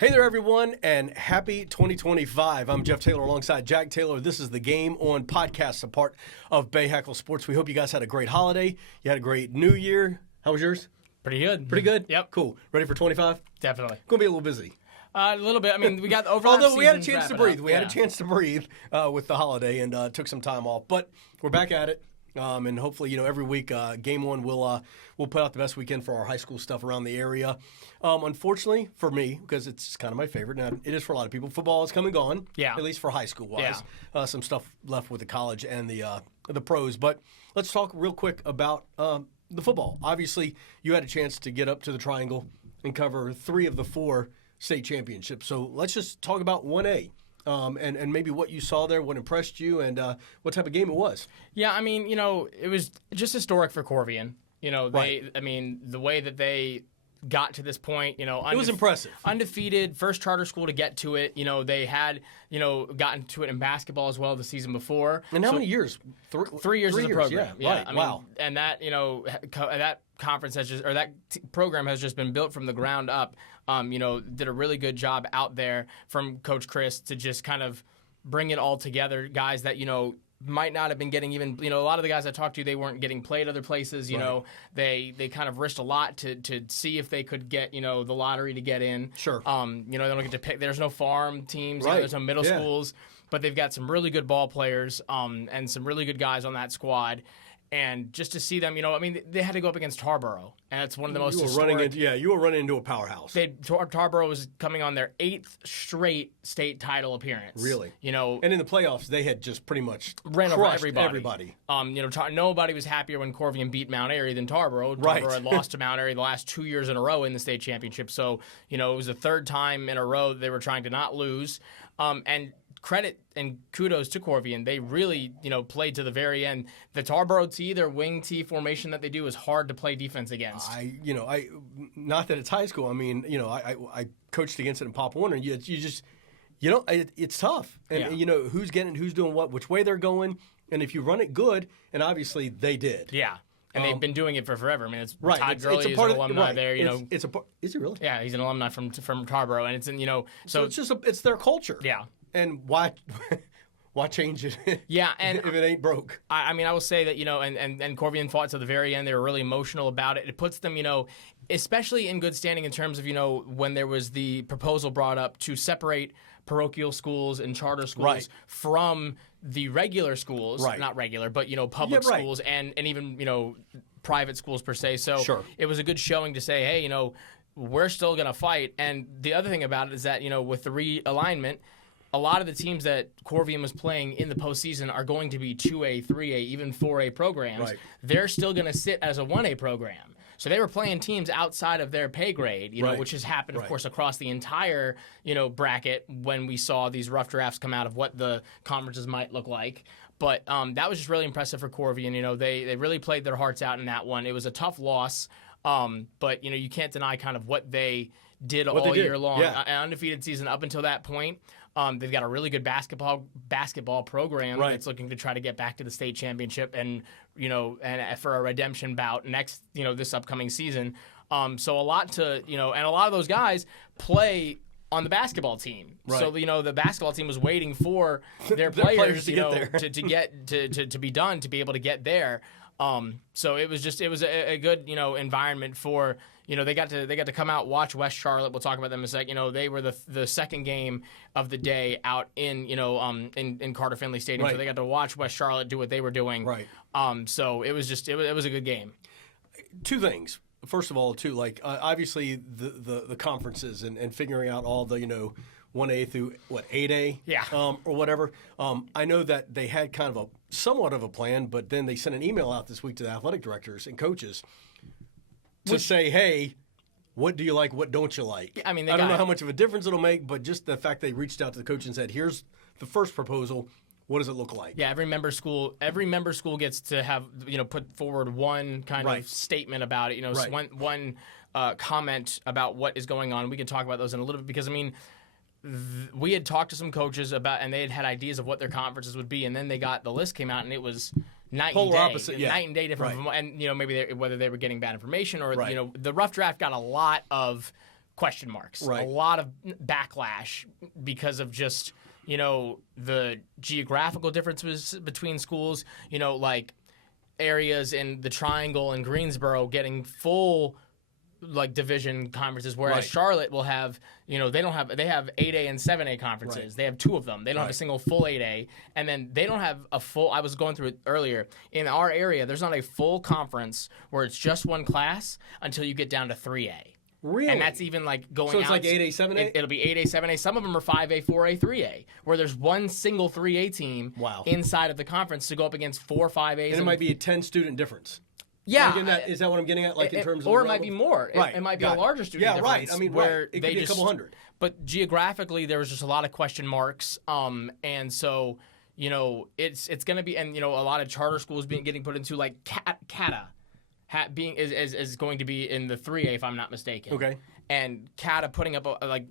Hey there, everyone, and happy 2025. I'm Jeff Taylor alongside Jack Taylor. This is the Game On podcast, a part of Bay Hackle Sports. We hope you guys had a great holiday. You had a great New Year. How was yours? Pretty good. Pretty good? Yep. Cool. Ready for 25? Definitely. Going to be a little busy. A little bit. I mean, we got the overlap. Although we had a seasons chance to wrapping breathe. up. We had a chance to breathe with the holiday and took some time off. But we're back at it. And hopefully, every week, Game On we'll put out the best weekend for our high school stuff around the area. Unfortunately, for me, because it's kind of my favorite, and it is for a lot of people, football has come and gone. Yeah. At least for high school wise. Some stuff left with the college and the pros. But let's talk real quick about the football. Obviously, you had a chance to get up to the Triangle and cover 3 of the 4 state championships. So let's just talk about 1A. And maybe what you saw there, what impressed you, and what type of game it was. Yeah, I mean, it was just historic for Corvian. Right. The way that they got to this point, it was impressive. Undefeated, first charter school to get to it. They had, gotten to it in basketball as well the season before. And how many years? 3 years as a program. Yeah, right. I mean, wow. And that, that conference has just, or that program has just been built from the ground up. Did a really good job out there from Coach Chris to just kind of bring it all together. Guys that, might not have been getting even, a lot of the guys I talked to, they weren't getting played other places. Right. They kind of risked a lot to see if they could get, the lottery to get in. Sure. They don't get to pick. There's no farm teams. Right. There's no middle schools. But they've got some really good ball players and some really good guys on that squad. And just to see them, they had to go up against Tarboro, and it's one of the most historic. You were running into a powerhouse. Tarboro was coming on their 8th straight state title appearance. Really? And in the playoffs, they had just pretty much ran over crushed everybody. Nobody was happier when Corvian beat Mount Airy than Tarboro. Right. Tarboro had lost to Mount Airy the last 2 years in a row in the state championship. So, it was the 3rd time in a row they were trying to not lose. And credit and kudos to Corvian. They really, played to the very end. The Tarboro T, their wing T formation that they do is hard to play defense against. Not that it's high school. I mean, I coached against it in Pop Warner. You just, it's tough. And, who's doing what, which way they're going. And if you run it good, and obviously they did. Yeah. And they've been doing it for forever. I mean, it's right. Todd Gurley is an alumni there. It's a part. Is he really? Yeah, he's an alumni from Tarboro, and it's in So it's just it's their culture. Yeah. And why change it? Yeah, and if it ain't broke. I mean, I will say that and Corvian fought to the very end. They were really emotional about it. It puts them, especially in good standing in terms of when there was the proposal brought up to separate parochial schools and charter schools from the regular schools, not regular, but public schools and even private schools per se. So it was a good showing to say, hey, we're still going to fight. And the other thing about it is that with the realignment, a lot of the teams that Corvian was playing in the postseason are going to be 2A, 3A, even 4A programs. Right. They're still going to sit as a 1A program. So they were playing teams outside of their pay grade, which has happened, of course, across the entire, bracket when we saw these rough drafts come out of what the conferences might look like. But that was just really impressive for Corvian. They really played their hearts out in that one. It was a tough loss, but, you can't deny kind of what they did all year long. Yeah. An undefeated season up until that point. They've got a really good basketball program that's looking to try to get back to the state championship and for a redemption bout next this upcoming season. So a lot to and a lot of those guys play on the basketball team. Right. So the basketball team was waiting for their players to get there. to be done to be able to get there. So it was a good environment for they got to come out, watch West Charlotte. We'll talk about them in a sec. They were the second game of the day out in in Carter Finley Stadium. Right. So they got to watch West Charlotte do what they were doing. Right. So it was it was a good game. 2 things. First of all, obviously the conferences and figuring out all the 1A through 8A, or whatever. I know that they had kind of somewhat of a plan, but then they sent an email out this week to the athletic directors and coaches to say, hey, what do you like, what don't you like? I mean, I don't know how much of a difference it'll make, but just the fact they reached out to the coach and said, here's the first proposal. What does it look like? Yeah, every member school gets to have put forward one kind of statement about it. One comment about what is going on. We can talk about those in a little bit because we had talked to some coaches about, and they had ideas of what their conferences would be, and then the list came out, and it was night and day. Opposite, night and day different. Right. And maybe whether they were getting bad information or the rough draft got a lot of question marks, Right. a lot of backlash because of just, the geographical differences between schools, like areas in the Triangle and Greensboro getting full division conferences, whereas Right. Charlotte will have, they have 8A and 7A conferences. Right. They have two of them. They don't have Right. a single full 8A, and then they don't have a full. I was going through it earlier. In our area, there's not a full conference where it's just one class until you get down to 3A. Really? And that's even going So it's out. like 8A, 7A? It'll be 8A, 7A. Some of them are 5A, 4A, 3A, where there's one single 3A team Wow. inside of the conference to go up against 4 5As. And it might be a 10-student difference. Yeah. Is that what I'm getting at? Like in terms of or the it might realm be of- more. Right. It might be Got a larger student Yeah, difference. right. I mean, where right. It could they be a couple hundred. But geographically, there was just a lot of question marks. And so, it's going to be, and, a lot of charter schools getting put into like CATA is going to be in the 3A, if I'm not mistaken. Okay. And CATA putting up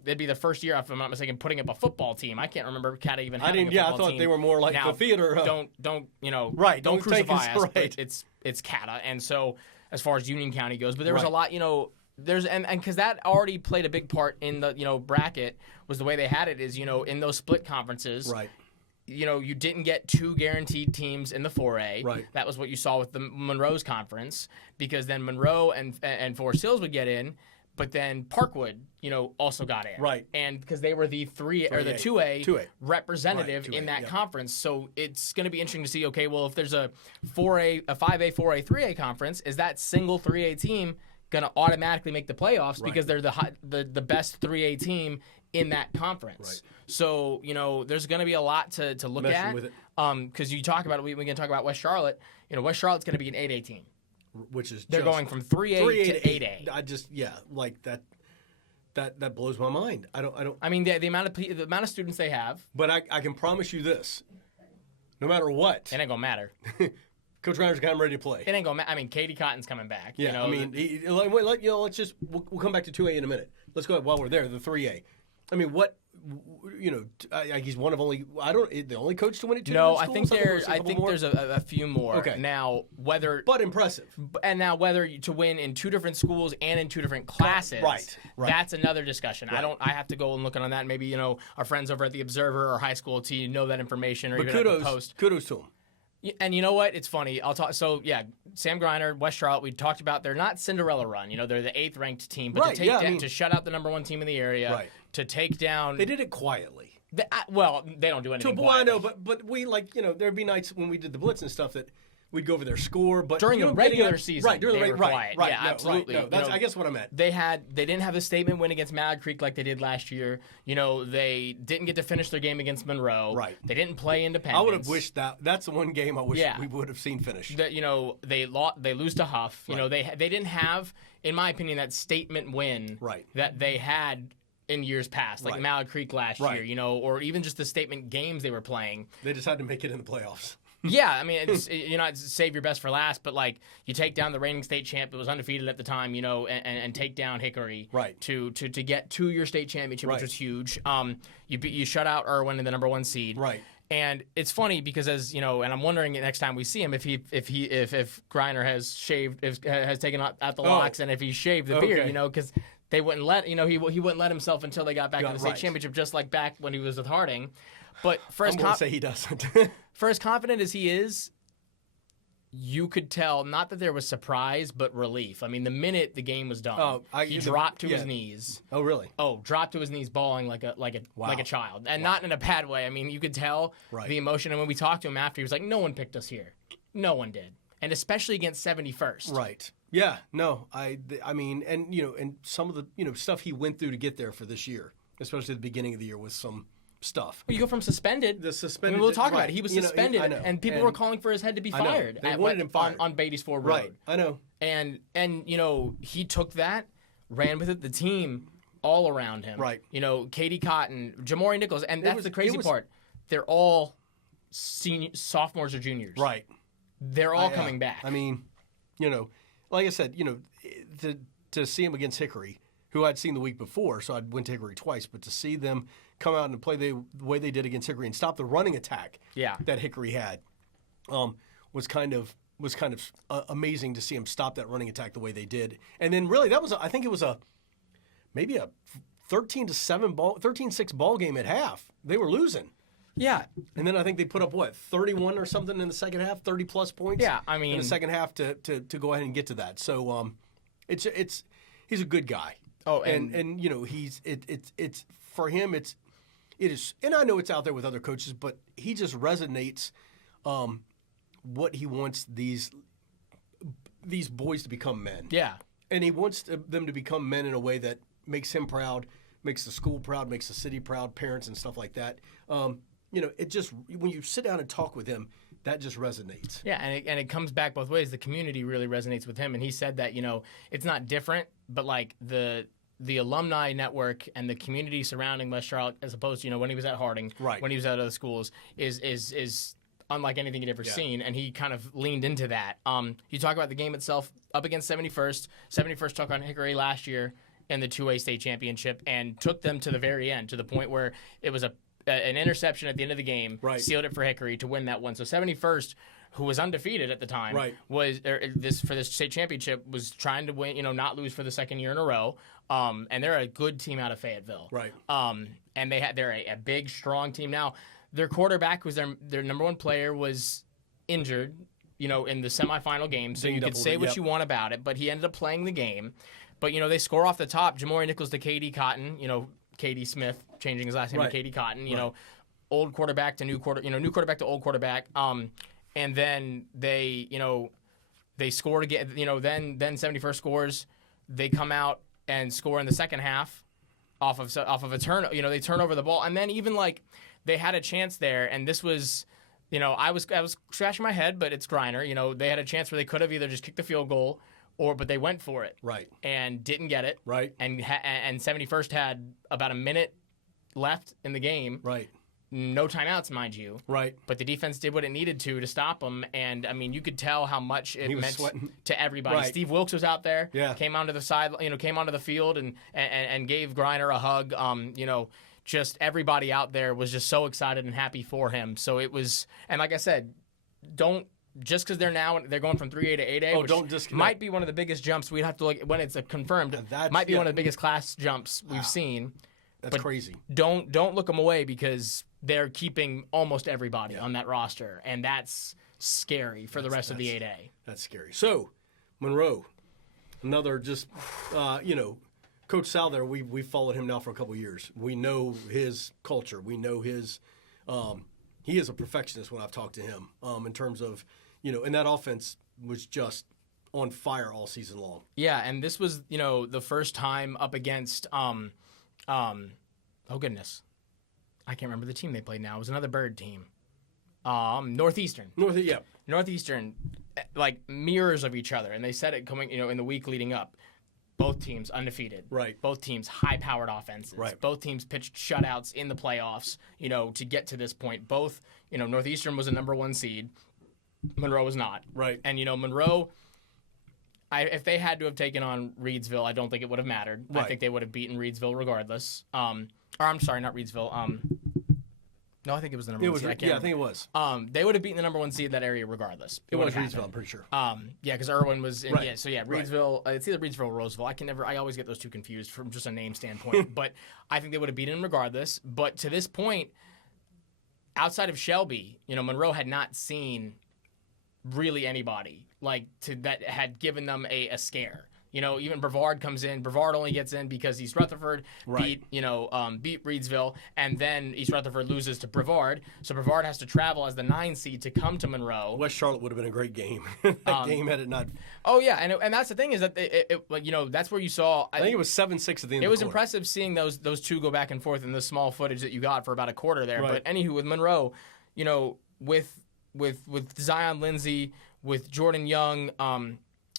it'd be the first year, if I'm not mistaken, putting up a football team. I can't remember CATA even having a football team. I thought they were more like Now, the theater. Don't Right, don't don't take crucify us, us. right. But it's CATA, and so as far as Union County goes, but there was a Right. lot, there's and because that already played a big part in the bracket was the way they had it is in those split conferences. Right. You didn't get two guaranteed teams in the 4A. Right. That was what you saw with the Monroe's conference, because then Monroe and Forest Hills would get in, but then Parkwood, also got in. Right. And because they were the 3 or the 3A. 2A representative Right, 2A, in that yeah. conference. So it's going to be interesting to see, okay, well, if there's a 5A, 4A, 3A conference, is that single 3A team going to automatically make the playoffs because they're the best 3A team in that conference? Right. So, there's going to be a lot to look Messing at. with it. Because you talk about it, we can talk about West Charlotte. West Charlotte's going to be an 8A team. Which is They're just going from 3A to 8A. I just like that. That blows my mind. I don't. I mean, the amount of students they have, But I can promise you this: no matter what, it ain't gonna matter. Coach Reiner's got him ready to play. It ain't gonna matter. I mean, Katie Cotton's coming back. Yeah, I mean, let's just we'll come back to 2A in a minute. Let's go ahead while we're there. The 3A. I mean, what he's one of only. The only coach to win it. No, I think there's a few more. Okay. Now but impressive. And now whether to win in two different schools and in two different classes, Right. That's another discussion. Right. I have to go and look on that. Maybe our friends over at the Observer or High School team know that information, or But even at the Post. kudos to him. And you know what? It's funny. I'll talk. So yeah, Sam Greiner, West Charlotte. We talked about they're not Cinderella run. They're the 8th ranked team, but Right, to take yeah, down, to shut out the number 1 team in the area, Right. to take down. They did it quietly. They don't do anything. I know, but we there'd be nights when we did the blitz and stuff that we'd go over their score, but during the regular season, right? During they the were right, quiet. right, Yeah, no, absolutely. Right, no, that's I guess what I meant. They didn't have a statement win against Mallard Creek like they did last year. They didn't get to finish their game against Monroe. Right. They didn't play Independence. I would have wished that's the one game I wish Yeah. we would have seen finished. That they lose to Huff. Right. They didn't have, in my opinion, that statement win Right. that they had in years past, like Right. Mallard Creek last Right. year, or even just the statement games they were playing. They just had to make it in the playoffs. Yeah, I mean, you're not save your best for last, but you take down the reigning state champ that was undefeated at the time, and take down Hickory, Right. To get to your state championship, Right. which was huge. You shut out Irwin in the number 1 seed, Right. And it's funny because and I'm wondering next time we see him if Greiner has taken out the locks and if he shaved the beard, because they wouldn't let he wouldn't let himself until they got back in the state championship, just like back when he was with Harding. But I'm going to say he doesn't. for as confident as he is, you could tell not that there was surprise, but relief. I mean, the minute the game was done, he dropped to his knees. Oh, really? Oh, dropped to his knees, bawling like a child, and not in a bad way. I mean, you could tell the emotion. And when we talked to him after, he was like, "No one picked us here. No one did, and especially against 71st." Right. Yeah. No. I mean, and and some of the stuff he went through to get there for this year, especially at the beginning of the year with some stuff. Well, you go from suspended. The suspended. I mean, we'll talk about right. it. He was suspended, I know. and people were calling for his head to be fired. They wanted him fired on Beatty's Ford Road. Right. I know. And he took that, ran with it. The team all around him. Right. Katie Cotton, Jamori Nichols, and that's the crazy part. They're all sophomores or juniors. Right. They're all coming back. I mean, like I said, to see him against Hickory, who I'd seen the week before, so I'd went to Hickory twice, but to see them come out and play the way they did against Hickory and stop the running attack that Hickory had was kind of amazing to see them stop that running attack the way they did. And then really I think it was maybe a 13-6 ball game at half. They were losing. Yeah. And then I think they put up, 31 or something in the second half, 30-plus points? Yeah, I mean... in the second half to go ahead and get to that. So he's a good guy. Oh, and you know, it's for him, it is, and I know it's out there with other coaches, but he just resonates what he wants these boys to become men. Yeah. And he wants them to become men in a way that makes him proud, makes the school proud, makes the city proud, parents and stuff like that. You know, it just, when you sit down and talk with him, that just resonates. Yeah, and it comes back both ways. The community really resonates with him, and he said that, you know, it's not different, but like the alumni network and the community surrounding West Charlotte, as opposed to, you know, when he was at Harding, right, when he was at other schools, is unlike anything he'd ever seen, and he kind of leaned into that. You talk about the game itself, up against 71st. 71st took on Hickory last year in the 2A state championship and took them to the very end, to the point where it was an interception at the end of the game, sealed it for Hickory to win that one. So 71st, who was undefeated at the time, was for this state championship, was trying to win, you know, not lose for the second year in a row. And they're a good team out of Fayetteville. Right. And they're a big, strong team now. Their quarterback was their number one player was injured, you know, in the semifinal game. So you could say what you want about it, but he ended up playing the game. But, you know, they score off the top. Jamori Nichols to Katie Cotton, you know, Katie Smith changing his last name to Katie Cotton, you know, old quarterback to new quarterback to old quarterback. And then they scored again, you know, then 71st scores. They come out and score in the second half off of a turn, you know, they turn over the ball. And then even like they had a chance there, and this was, you know, I was scratching my head, but it's Griner. You know, they had a chance where they could have either just kicked the field goal but they went for it. Right. And didn't get it. Right. And 71st had about a minute left in the game. Right. No timeouts, mind you. Right. But the defense did what it needed to stop them, and I mean, you could tell how much it meant to everybody. Right. Steve Wilkes was out there. Yeah. Came onto the side, you know, came onto the field and gave Griner a hug. You know, just everybody out there was just so excited and happy for him. So it was, and like I said, just because they're going from 3A to 8A, which don't disconnect. might be one of the biggest jumps. We'd have to look when it's confirmed. Might be one of the biggest class jumps we've seen. That's crazy. Don't look them away, because they're keeping almost everybody on that roster, and that's scary for the rest of the 8A. That's scary. So, Monroe, another just, you know, Coach Sal there, we followed him now for a couple of years. We know his culture. We know his he is a perfectionist when I've talked to him in terms of, you know, and that offense was just on fire all season long. Yeah, and this was, you know, the first time up against, oh goodness, I can't remember the team they played now. It was another Bird team. Northeastern. Northeastern, like mirrors of each other, and they said it coming, you know, in the week leading up. Both teams undefeated. Right. Both teams high-powered offenses. Right. Both teams pitched shutouts in the playoffs, you know, to get to this point. Both, you know, Northeastern was a number one seed. Monroe was not. Right. And, you know, Monroe, if they had to have taken on Reedsville, I don't think it would have mattered. Right. I think they would have beaten Reedsville regardless. Or I'm sorry, not Reedsville. No, I think it was the number one seed. I think it was. They would have beaten the number one seed in that area regardless. It was Reedsville, I'm pretty sure. Yeah, because Irwin was in. Right. Yeah, so yeah, Reedsville. It's either Reedsville or Roseville. I always get those two confused from just a name standpoint. But I think they would have beaten him regardless. But to this point, outside of Shelby, you know, Monroe had not seen really anybody that had given them a scare. You know, even Brevard comes in. Brevard only gets in because East Rutherford beat Reedsville, and then East Rutherford loses to Brevard. So Brevard has to travel as the 9 seed to come to Monroe. West Charlotte would have been a great game. That game had it not. Oh yeah, and that's the thing is that you know, that's where you saw. I think it was 7-6 at the end. It was impressive seeing those two go back and forth in the small footage that you got for about a quarter there. Right. But anywho, with Monroe, you know, with Zion Lindsay, with Jordan Young,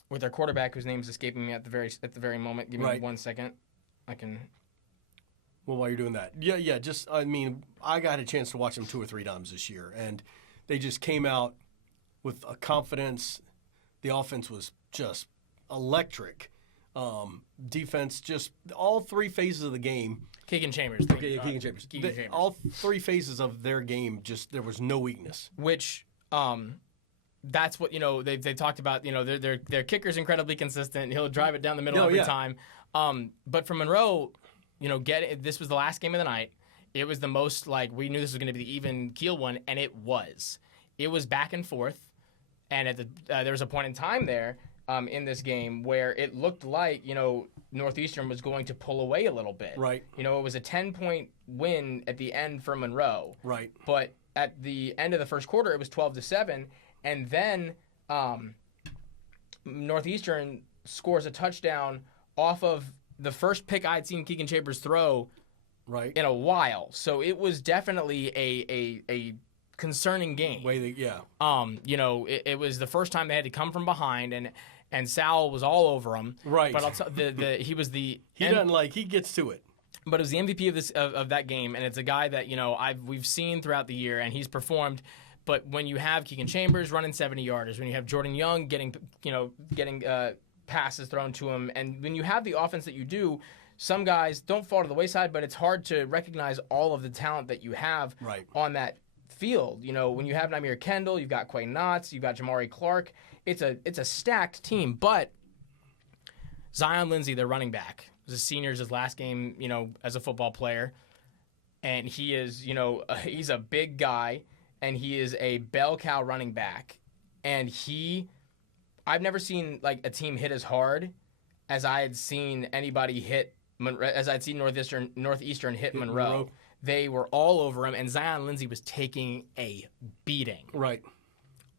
with their quarterback whose name's escaping me at the very moment. Give me 1 second. I can. Well, while you're doing that, just I mean, I got a chance to watch them 2 or 3 times this year, and they just came out with a confidence. The offense was just electric. Defense, just all 3 phases of the game. Keegan Chambers. Keegan Chambers. All 3 phases of their game, just there was no weakness. Which. That's what, you know, they've talked about. You know, their kicker's incredibly consistent. He'll drive it down the middle every time. But for Monroe, this was the last game of the night. It was the most we knew this was going to be the even keel one, and it was. It was back and forth, and there was a point in time there in this game where it looked like Northeastern was going to pull away a little bit. Right. It was a 10-point win at the end for Monroe. Right. But at the end of the first quarter, it was 12-7, and then Northeastern scores a touchdown off of the first pick I'd seen Keegan Chambers throw in a while. So it was definitely a concerning game. It was the first time they had to come from behind, and Sal was all over him. Right. But he was the he gets to it. But it was the MVP of that game, and it's a guy that we've seen throughout the year, and he's performed. But when you have Keegan Chambers running 70-yarders, when you have Jordan Young getting passes thrown to him, and when you have the offense that you do, some guys don't fall to the wayside. But it's hard to recognize all of the talent that you have on that field. When you have Nymir Kendall, you've got Quay Knotts, you've got Jamari Clark. It's a stacked team. But Zion Lindsay, their running back, was a senior, his last game, as a football player, and he is, he's a big guy, and he is a bell cow running back, and I've never seen a team hit as hard as I had seen anybody hit, as I'd seen Northeastern hit Monroe. They were all over him, and Zion Lindsay was taking a beating. Right.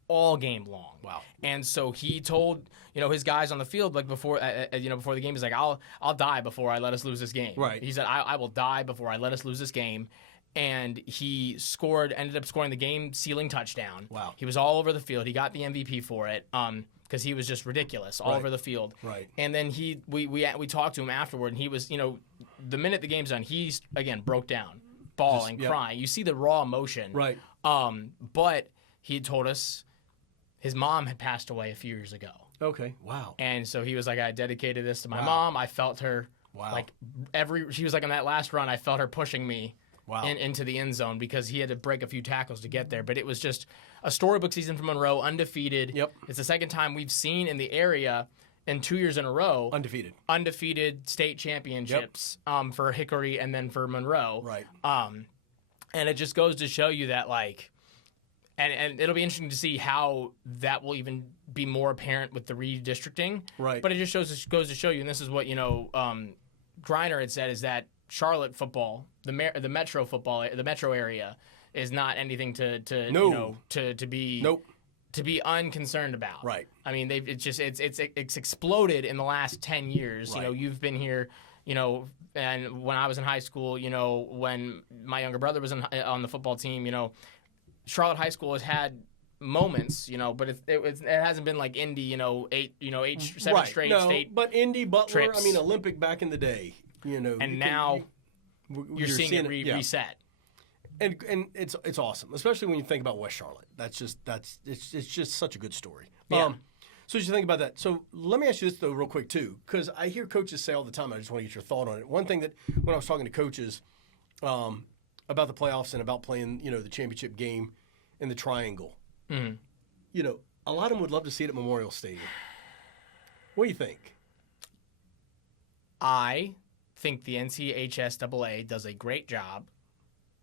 All game long. Wow. And so he told his guys on the field before the game, he's like, I'll die before I let us lose this game. Right. He said, I will die before I let us lose this game. And he ended up scoring the game sealing touchdown. Wow. He was all over the field. He got the MVP for it because he was just ridiculous all over the field. Right. And then we talked to him afterward, and he was the minute the game's done, he again broke down, bawling, crying. You see the raw emotion. Right. But he had told us his mom had passed away a few years ago. Okay. Wow. And so he was like, I dedicated this to my mom. I felt her. Wow. She was like on that last run, I felt her pushing me into the end zone because he had to break a few tackles to get there. But it was just a storybook season for Monroe, undefeated. Yep. It's the second time we've seen in the area in 2 years in a row. Undefeated state championships for Hickory and then for Monroe. Right. And it just goes to show you that and it'll be interesting to see how that will even be more apparent with the redistricting. Right. But it just goes to show you, and this is what Griner had said, is that Charlotte football, the metro football, the metro area, is not anything to be unconcerned about. Right. I mean, it's exploded in the last 10 years. Right. You've been here. And when I was in high school, when my younger brother was on the football team, Charlotte High School has had moments, but it hasn't been like Indy, 7 straight state. But Indy, Butler, trips. I mean, Olympic back in the day, And now you're seeing it reset. And it's awesome, especially when you think about West Charlotte. It's just such a good story. Yeah. So as you think about that, so let me ask you this though, real quick too, because I hear coaches say all the time. I just want to get your thought on it. One thing that when I was talking to coaches about the playoffs and about playing, the championship game in the Triangle, a lot of them would love to see it at Memorial Stadium. What do you think? I think the NCHSAA does a great job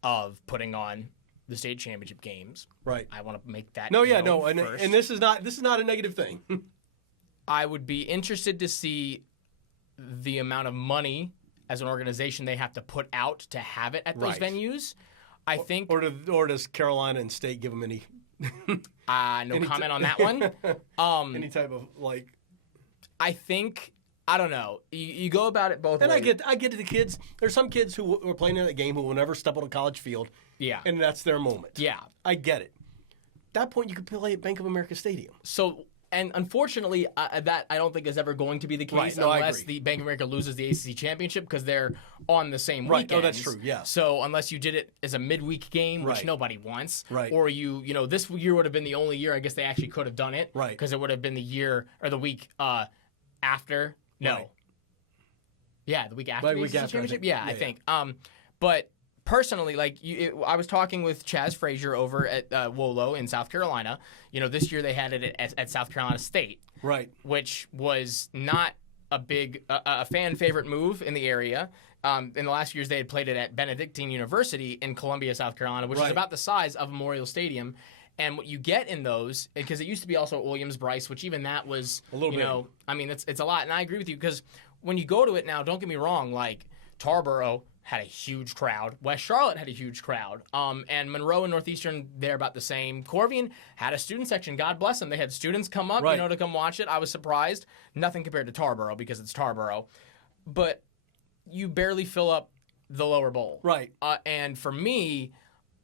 of putting on the state championship games. Right. I want to make that first. And this is not a negative thing. I would be interested to see the amount of money as an organization they have to put out to have it at those venues. I think, or does Carolina and State give them any? No comment on that one. Any type of I think. I don't know. You go about it both ways. And I get to the kids. There's some kids who are playing in that game who will never step on a college field. Yeah. And that's their moment. Yeah. I get it. At that point, you could play at Bank of America Stadium. So, and unfortunately, that I don't think is ever going to be the case unless the Bank of America loses the ACC championship because they're on the same weekend. Oh, that's true. Yeah. So unless you did it as a midweek game, which nobody wants, or this year would have been the only year I guess they actually could have done it, because it would have been the year or the week after. No. Right. Yeah, the week after the ACC championship. I think. Yeah. But personally, I was talking with Chaz Frazier over at Wolo in South Carolina. This year they had it at South Carolina State. Right. Which was not a fan favorite move in the area. In the last few years, they had played it at Benedictine University in Columbia, South Carolina, which is about the size of Memorial Stadium. And what you get in those, because it used to be also Williams-Brice, which even that was, a little bit. I mean, it's a lot. And I agree with you, because when you go to it now, don't get me wrong, like Tarboro had a huge crowd. West Charlotte had a huge crowd. And Monroe and Northeastern, they're about the same. Corvian had a student section. God bless them. They had students come up, to come watch it. I was surprised. Nothing compared to Tarboro, because it's Tarboro. But you barely fill up the lower bowl. Right. And for me,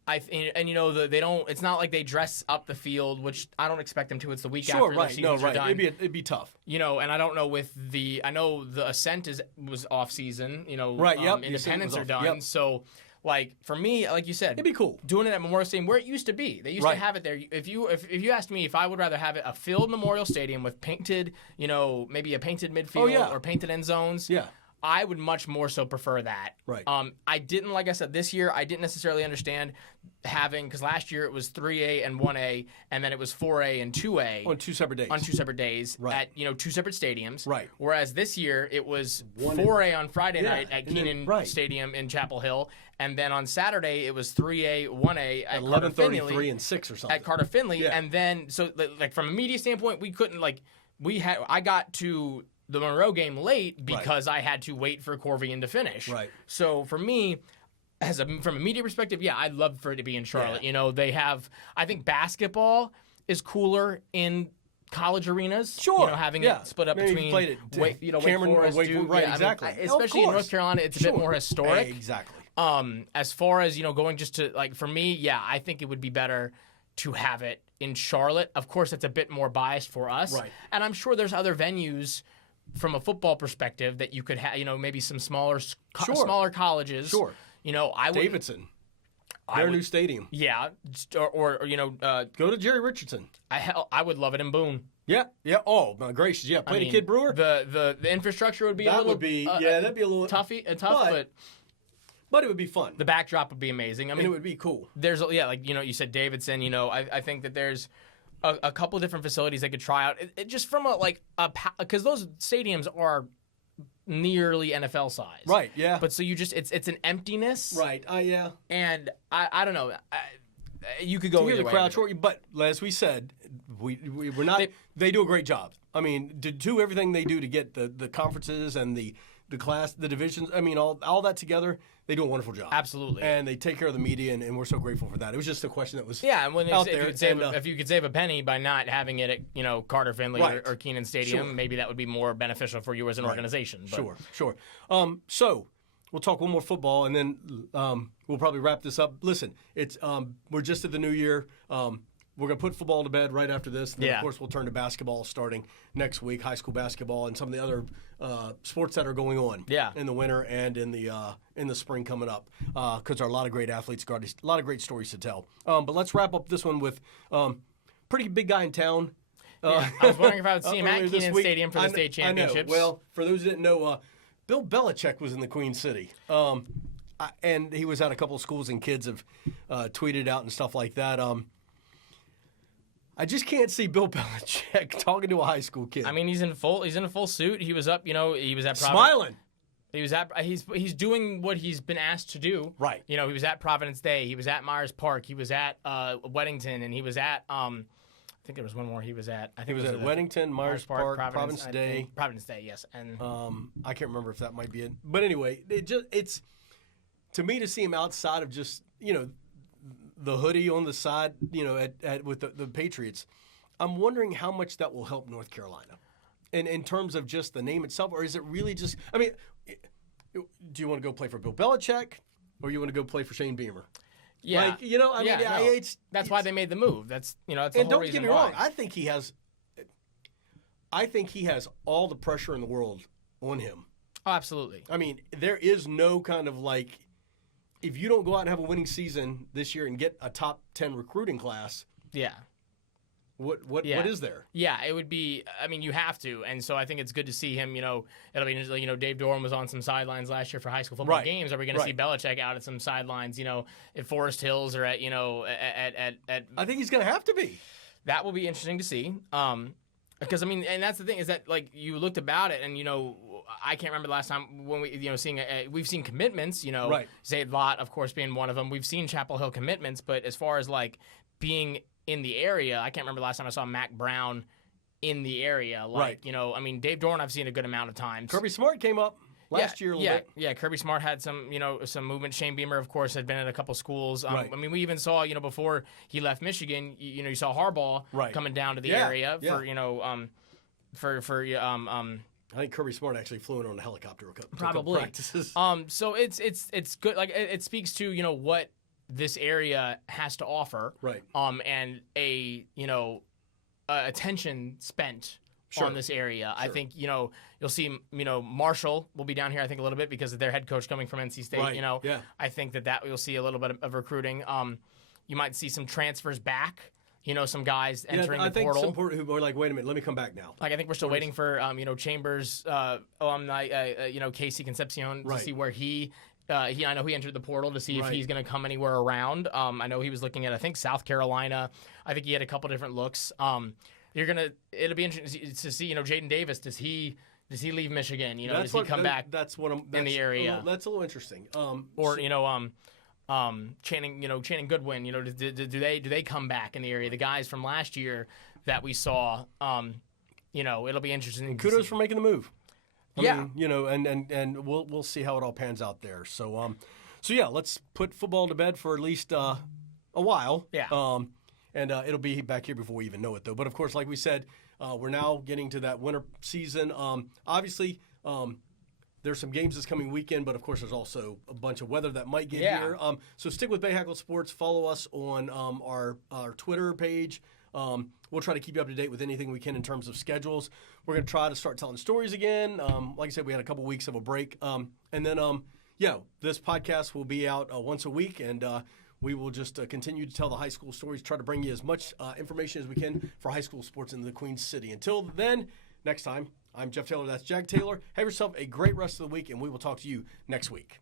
they don't. It's not like they dress up the field, which I don't expect them to. It's the week after the seasons are done. It'd be tough. And I don't know I know the Ascent was off season. Independents are done. Yep. So, like for me, like you said, it'd be cool doing it at Memorial Stadium where it used to be. They used to have it there. If you asked me if I would rather have it a filled Memorial Stadium with painted, maybe a painted midfield or painted end zones. Yeah. I would much more so prefer that. Right. I didn't, like I said, this year I didn't necessarily understand having, because last year it was 3A and 1A, and then it was 4A and 2A. On two separate days. Right. At, two separate stadiums. Right. Whereas this year it was 4A on Friday night at Keenan Stadium in Chapel Hill, and then on Saturday it was 3A, 1A at 11:30, 3 and 6 or something. At Carter Finley, and then, so like from a media standpoint, we couldn't, I got to the Monroe game late because I had to wait for Corvian to finish. Right. So for me, from a media perspective, I'd love for it to be in Charlotte. Yeah. They have, I think basketball is cooler in college arenas. Sure. Having it split up between Cameron Wake Forest, Duke, right, exactly. Especially in North Carolina, it's a bit more historic. Exactly. As far as, going just to, for me, I think it would be better to have it in Charlotte. Of course, it's a bit more biased for us. Right. And I'm sure there's other venues from a football perspective that you could have, maybe some smaller colleges. Sure. I would Davidson. Their new stadium. Yeah. Or go to Jerry Richardson. I would love it in Boone. Yeah. Yeah. Oh my gracious. Yeah. Play the Kid Brewer. The infrastructure would be that'd be a little tough, but it would be fun. The backdrop would be amazing. I mean, it would be cool. There's you said Davidson. I think that there's a couple different facilities they could try out. It just from because those stadiums are nearly NFL size. Right. Yeah. But so it's an emptiness. Right. Yeah. And I don't know. You could go to hear either the way. crowd short, but as we said, we're not. They do a great job. I mean, to do everything they do to get the conferences and the class, the divisions. I mean, all that together, they do a wonderful job. Absolutely. And they take care of the media, and we're so grateful for that. It was just a question that was and when out there. If you could save a penny by not having it at Carter Finley or Keenan Stadium, maybe that would be more beneficial for you as an organization. But. Sure. So we'll talk one more football, and then we'll probably wrap this up. Listen, it's we're just at the new year. We're going to put football to bed right after this. And then, of course, we'll turn to basketball starting next week, high school basketball, and some of the other sports that are going on in the winter and in the spring coming up, because there are a lot of great athletes, a lot of great stories to tell. But let's wrap up this one with pretty big guy in town. I was wondering if I would see him at Keenan Stadium for the state championships. I know. Well, for those who didn't know, Bill Belichick was in the Queen City. And he was at a couple of schools, and kids have tweeted out and stuff like that. I just can't see Bill Belichick talking to a high school kid. I mean, he's in a full suit. He was up, he was at smiling. He was at he's doing what he's been asked to do. Right. He was at Providence Day. He was at Myers Park. He was at Weddington, and he was at I think there was one more he was at. I think he was at Weddington, Myers Park, Providence Day. Providence Day, yes. And I can't remember if that might be it. But anyway, it's to me to see him outside of just, the hoodie on the side, with the Patriots. I'm wondering how much that will help North Carolina, in terms of just the name itself, or is it really just? I mean, do you want to go play for Bill Belichick, or you want to go play for Shane Beamer? Yeah, that's why they made the move. That's that's the and whole don't get me wrong. I think he has all the pressure in the world on him. Oh, absolutely. I mean, there is no kind of if you don't go out and have a winning season this year and get a top 10 recruiting class, what is there? Yeah, it would be. I mean, you have to, and so I think it's good to see him. It'll be Dave Doran was on some sidelines last year for high school football games. Are we going to see Belichick out at some sidelines? At Forest Hills or at. I think he's going to have to be. That will be interesting to see. Because I mean, and that's the thing is that like you looked about it, and I can't remember the last time when we seeing we've seen commitments. Right. Zaid Lott, of course, being one of them. We've seen Chapel Hill commitments, but as far as like being in the area, I can't remember the last time I saw Mac Brown in the area. Like right. I mean, Dave Dorn I've seen a good amount of times. Kirby Smart came up last year a little bit. Yeah, Kirby Smart had some movement. Shane Beamer, of course, had been at a couple schools. Right. I mean, we even saw, before he left Michigan, you saw Harbaugh coming down to the area for I think Kirby Smart actually flew in on a helicopter. Probably. Practices. So it's good. Like it speaks to what this area has to offer. Right. And attention spent on this area. Sure. I think you'll see Marshall will be down here I think a little bit because of their head coach coming from NC State. Right. Yeah. I think that you'll see a little bit of recruiting. You might see some transfers back. Some guys entering the portal. I think some who are like, wait a minute, let me come back now. Like I think we're still waiting for Chambers alumni, Casey Concepcion to see where he. I know he entered the portal to see if he's going to come anywhere around. I know he was looking at I think South Carolina. I think he had a couple different looks. It'll be interesting to see. Jaden Davis, does he leave Michigan? Does he come back? That's what in the area. That's a little interesting. Channing Goodwin. Do they come back in the area? The guys from last year that we saw. It'll be interesting. Kudos for making the move. I mean, and we'll see how it all pans out there. So yeah, let's put football to bed for at least a while. Yeah. And it'll be back here before we even know it, though. But, of course, like we said, we're now getting to that winter season. Obviously, there's some games this coming weekend, but, of course, there's also a bunch of weather that might get here. So stick with Bay Hackle Sports. Follow us on our Twitter page. We'll try to keep you up to date with anything we can in terms of schedules. We're going to try to start telling stories again. Like I said, we had a couple weeks of a break. And then, this podcast will be out once a week, and we will just continue to tell the high school stories, try to bring you as much information as we can for high school sports in the Queen City. Until then, next time, I'm Jeff Taylor. That's Jack Taylor. Have yourself a great rest of the week, and we will talk to you next week.